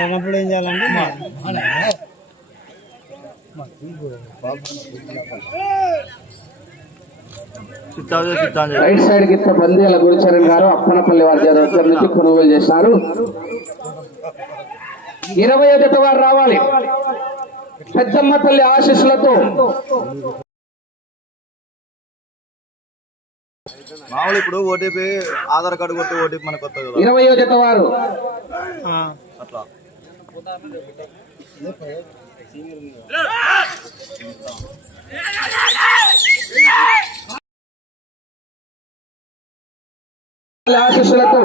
ఉన్నప్పుడు ఏం చేయాలంటే రైట్ సైడ్ గిత్త బందేల గురుచరణ్ గారు అప్పనపల్లి వారి నుంచి కొనుగోలు చేసినారు ఇరవై జత వారు రావాలి. పెద్దమ్మ తల్లి ఆశీస్సులతో. మామూలు ఇప్పుడు ఓటీపీ ఆధార్ కార్డు కొట్టి ఓటీపీ మనకు వస్తుంది కదా. ఇరవై జత వారు. అట్లా. తల్లి ఆశీస్సులతో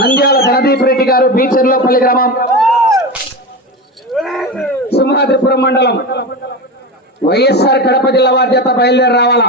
నంద్యాల ధనదీప్ రెడ్డి గారు బీచర్లోపల్లి గ్రామం. సింహాద్రిపురం మండలం. వైఎస్ఆర్ కడప జిల్లా వారి చేత బయలుదేరి రావాలా?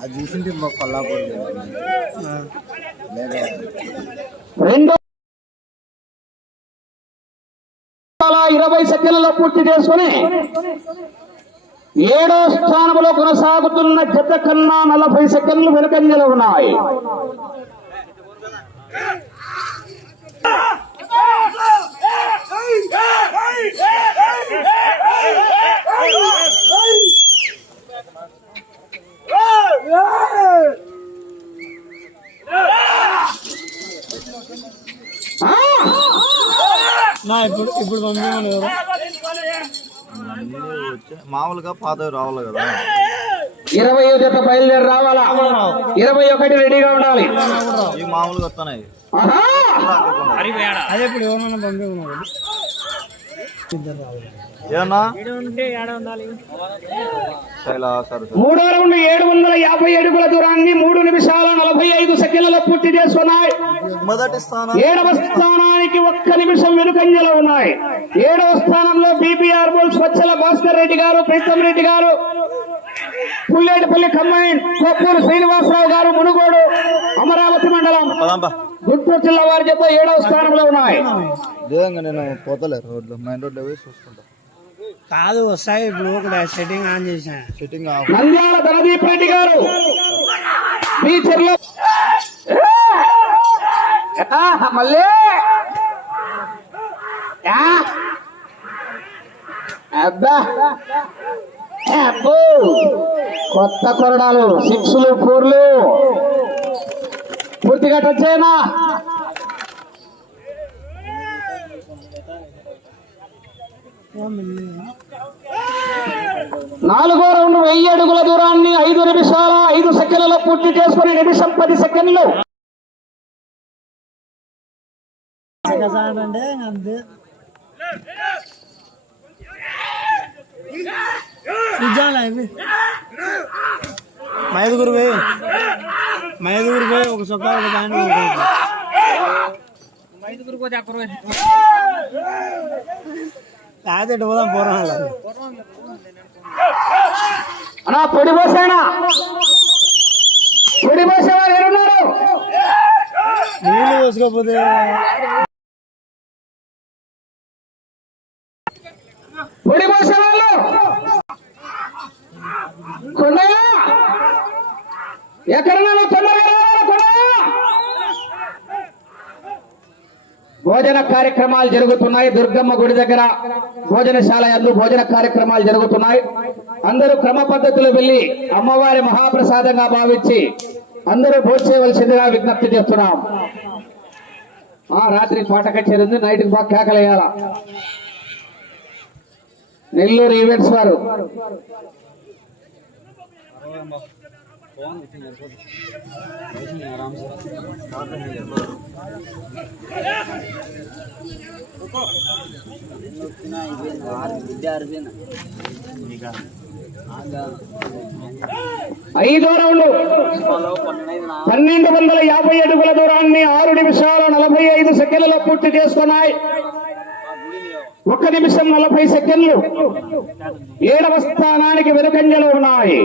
అది చూసింటే మాకు కొల్లాపూర్ లేదా రెండు ఇరవై సెకండ్లలో పూర్తి చేసుకుని ఏడో స్థానంలో కొనసాగుతున్న జత కన్నా నలభై సెకండ్లు వెనుకంజలు ఉన్నాయి. నా ఇప్పుడు ఇప్పుడు పంపించమని మామూలుగా పాత రావాలి కదా. ఇరవై జత బయలుదేరి రావాలా? ఇరవై ఒకటి రెడీగా ఉండాలి. మామూలుగా వస్తున్నాయి! అదే ఇప్పుడు ఎవరన్నా పంపించమన్నారు మూడో రౌండ్ ఏడు వందల యాభై అడుగుల దూరాన్ని మూడు నిమిషాల నలభై ఐదు సెకండ్లలో పూర్తి చేసుకున్నాయి మొదటి స్థానం. ఏడవ స్థానానికి ఒక్క నిమిషం వెనుకంజలో ఉన్నాయి. ఏడవ స్థానంలో బీపీఆర్ బుల్ స్వచ్ఛల భాస్కర్ రెడ్డి గారు ప్రీతం రెడ్డి గారు పుల్లేటిపల్లి కంబైన్ కొప్పూరు శ్రీనివాసరావు గారు మునుగోడు అమరావతి మండలం. పదాంపా గుంటూరు జిల్లా వారి చేత ఏడవ స్థానంలో ఉన్నాయి. దేవంగా నేను పోతలే రోడ్లో మెయిన్ రోడ్లో పోయి చూసుకుంటా. కాదు వస్తాయి సెట్టింగ్ ఆన్ చేసా సిట్టింగ్ ఆఫ్. నంద్యాల ధనదీప్ రెడ్డి గారు. మీ చెర్ల మళ్ళీ. యా? అబ్బా. అబ్బో. కొత్త కొరడాలు సిక్స్లు ఫోర్లు. పూర్తిగా టచ్ చేయనా? నాలుగో రౌండ్ వెయ్యి అడుగుల దూరాన్ని ఐదు నిమిషాల ఐదు సెకండ్లలో పూర్తి చేసుకుని నిమిషం పది సెకండ్లు. అంటే మైదుగురు పోయి ఒక చొక్కా ఒక ఒక కోటు. లేకపోతే ఇటు పోదాం పూర్వం అన్నా పొడి పోసానా? పొడి ఎవరున్నారు? నీళ్ళు పోసుకోకపోతే పొడి పోసేవాళ్ళు? కొండయ్య ఎక్కడున్నావు తొందరగా రావాలి, కొండయ్య భోజన కార్యక్రమాలు జరుగుతున్నాయి. దుర్గమ్మ గుడి దగ్గర భోజనశాల యందు భోజన కార్యక్రమాలు జరుగుతున్నాయి. అందరూ క్రమ పద్ధతిలో వెళ్ళి అమ్మవారి మహాప్రసాదంగా భావించి అందరూ భోజేయవలసిందిగా విజ్ఞప్తి చేస్తున్నాం. ఆ రాత్రి పాట కచేరి ఉంది. నైట్ బాగా కేకలేయాల? నెల్లూరు ఈవెంట్స్ వారు. ఐదో రౌండ్. పన్నెండు వందల యాభై అడుగుల దూరాన్ని ఆరు నిమిషాల నలభై ఐదు సెకండ్లలో పూర్తి చేస్తున్నాయి. ఒక నిమిషం నలభై సెకండ్లు ఏడవ స్థానానికి వెనుకంజలో ఉన్నాయి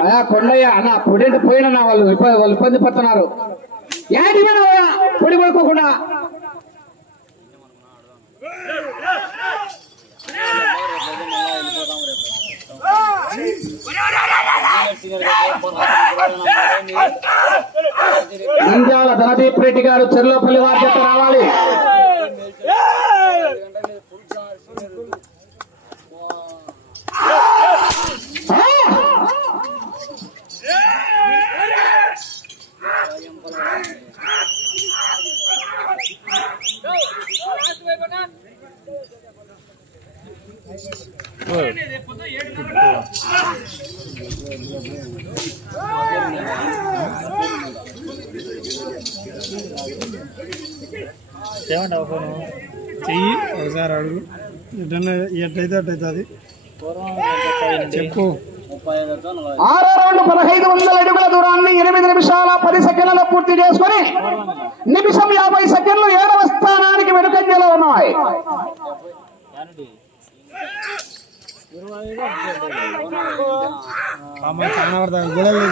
అయ్యా కొండయ్య అన్న పొడి పోయిన వాళ్ళు వాళ్ళు ఇబ్బంది పడుతున్నారు యాడి పొడి పడుకోకుండా నంద్యాల ధనదీప్ రెడ్డి గారు చెర్లపల్లి వారి చేత రావాలి you. ఏమంటావు ఫోను? చెయ్యి ఒకసారి అడుగు. ఎట్లయితే చెప్పు. ఆరో రౌండ్ పదహైదు వందల అడుగుల దూరాన్ని ఎనిమిది నిమిషాల పది సెకండ్లలో పూర్తి చేసుకుని నిమిషం యాభై సెకండ్లు ఏడవ స్థానానికి వెనుకంజలో ఉన్నాయి. అమ్మ చాలా పడతా గొడవలు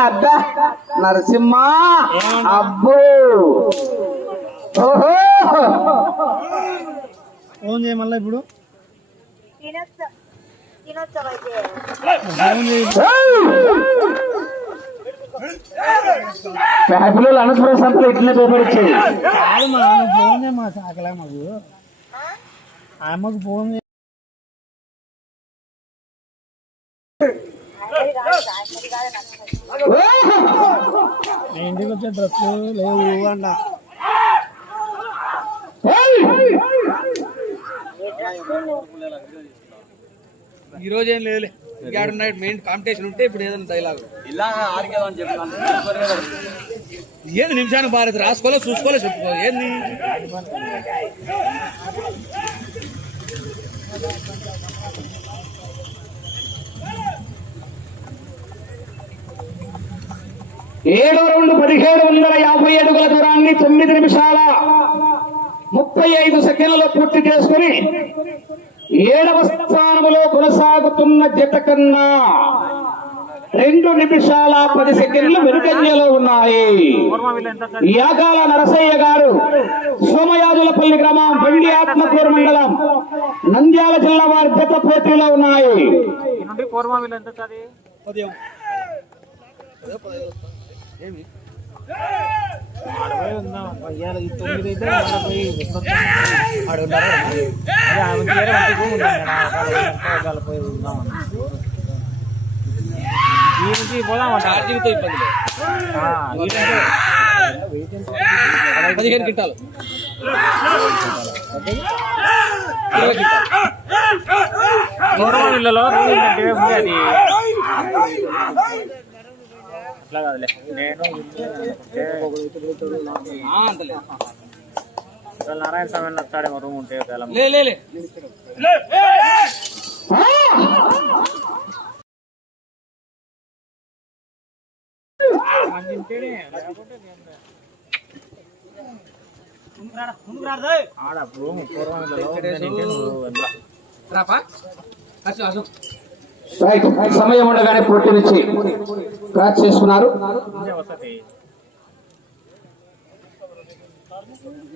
అబ్బా, నరసింహ అబ్బో ఓహో ఫోన్ చేయ మళ్ళీ ఇప్పుడు తినొచ్చా ఫోన్ ఫ్యామిలీలో అనంతపురం సంతలో ఇట్లనే పేపర్ ఫోన్ మా సాకలే మాకు. ఫోన్ ఇంటికి వచ్చే డ్రెస్సులు లేవు అంట. ఏయ్! ఈ రోజు ఏం లేదులే. నైట్ మెయిన్ కాంపిటీషన్ ఉంటే ఇప్పుడు ఏదైనా డైలాగ్ ఇలా ఆరికేదని చెప్పి ఏంది నిమిషానికి భారత్ రాసుకోలే చూసుకోలే చెప్పుకో ఏంది? ఏడో రౌండ్ పదిహేడు వందల యాభై అడుగుల దూరాన్ని తొమ్మిది నిమిషాల ముప్పై ఐదు సెకండ్లలో పూర్తి చేసుకుని ఏడవ స్థానంలో కొనసాగుతున్న జత కన్నా రెండు నిమిషాల పది సెకండ్లు వెనుకంజలో ఉన్నాయి. యాగాల నరసయ్య గారు సోమయాజులపల్లి గ్రామం బండి ఆత్మకూరు మండలం నంద్యాల జిల్లా వారి జత పోటీలో ఉన్నాయి. ఉదయం ఆడపోయి ఉందాం ఇవాళ ఈ తొమ్మిది అయితే మళ్ళీ పోయి ఆడ ఉన్నారు అదే ఆమె వేరే వంటికి ఉందాం కదా ఒకవేళ పోయి ఉందాం ఈ నుంచి పోదామంట ఇబ్బంది. పదిహేను పూర్వమిల్లలో ఏంటంటే ఉంది అది అట్లా కాదులే నేను ఆ, అంతలే ఒకవేళ నారాయణ స్వామి అన్న వస్తాడేమో రూమ్ ఉంటే ఒకవేళ లే లే లే మంది ఉంటేనే లేకపోతే ఆడ రూమ్ పూర్వమిల్లలో ఉందని నువ్వు అందులో రాపా అశోక్ అశోక్ రైట్ సమయం ఉండగానే పోటీ నుంచి క్రాచ్ చేసుకున్నారు.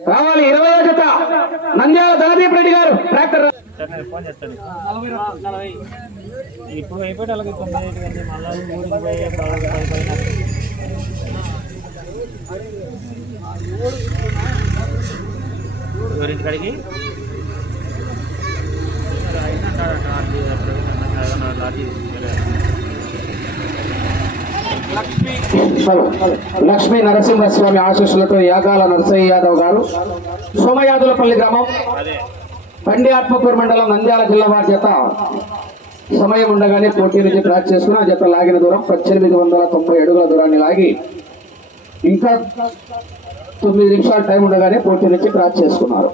రావాలి ఇరవై జత. నంద్యాల ధనదీప్ రెడ్డి గారు ట్రాక్టర్ ఇప్పుడు అయిపోయి అలాగే తొమ్మిది మళ్ళీ లక్ష్మీ నరసింహస్వామి ఆశీస్సులతో యాగాల నరసయ్య యాదవ్ గారు. సోమయాదులపల్లి గ్రామం పండి ఆత్మకూరు మండలం నంద్యాల జిల్లా వారి చేత సమయం ఉండగానే పోటీ నుంచి క్రాస్ చేసుకుని ఆ జత లాగిన దూరం పద్దెనిమిది వందల తొంభై అడుగుల దూరాన్ని లాగి ఇంకా తొమ్మిది నిమిషాల టైం ఉండగానే పోటీ నుంచి క్రాస్ చేసుకున్నారు.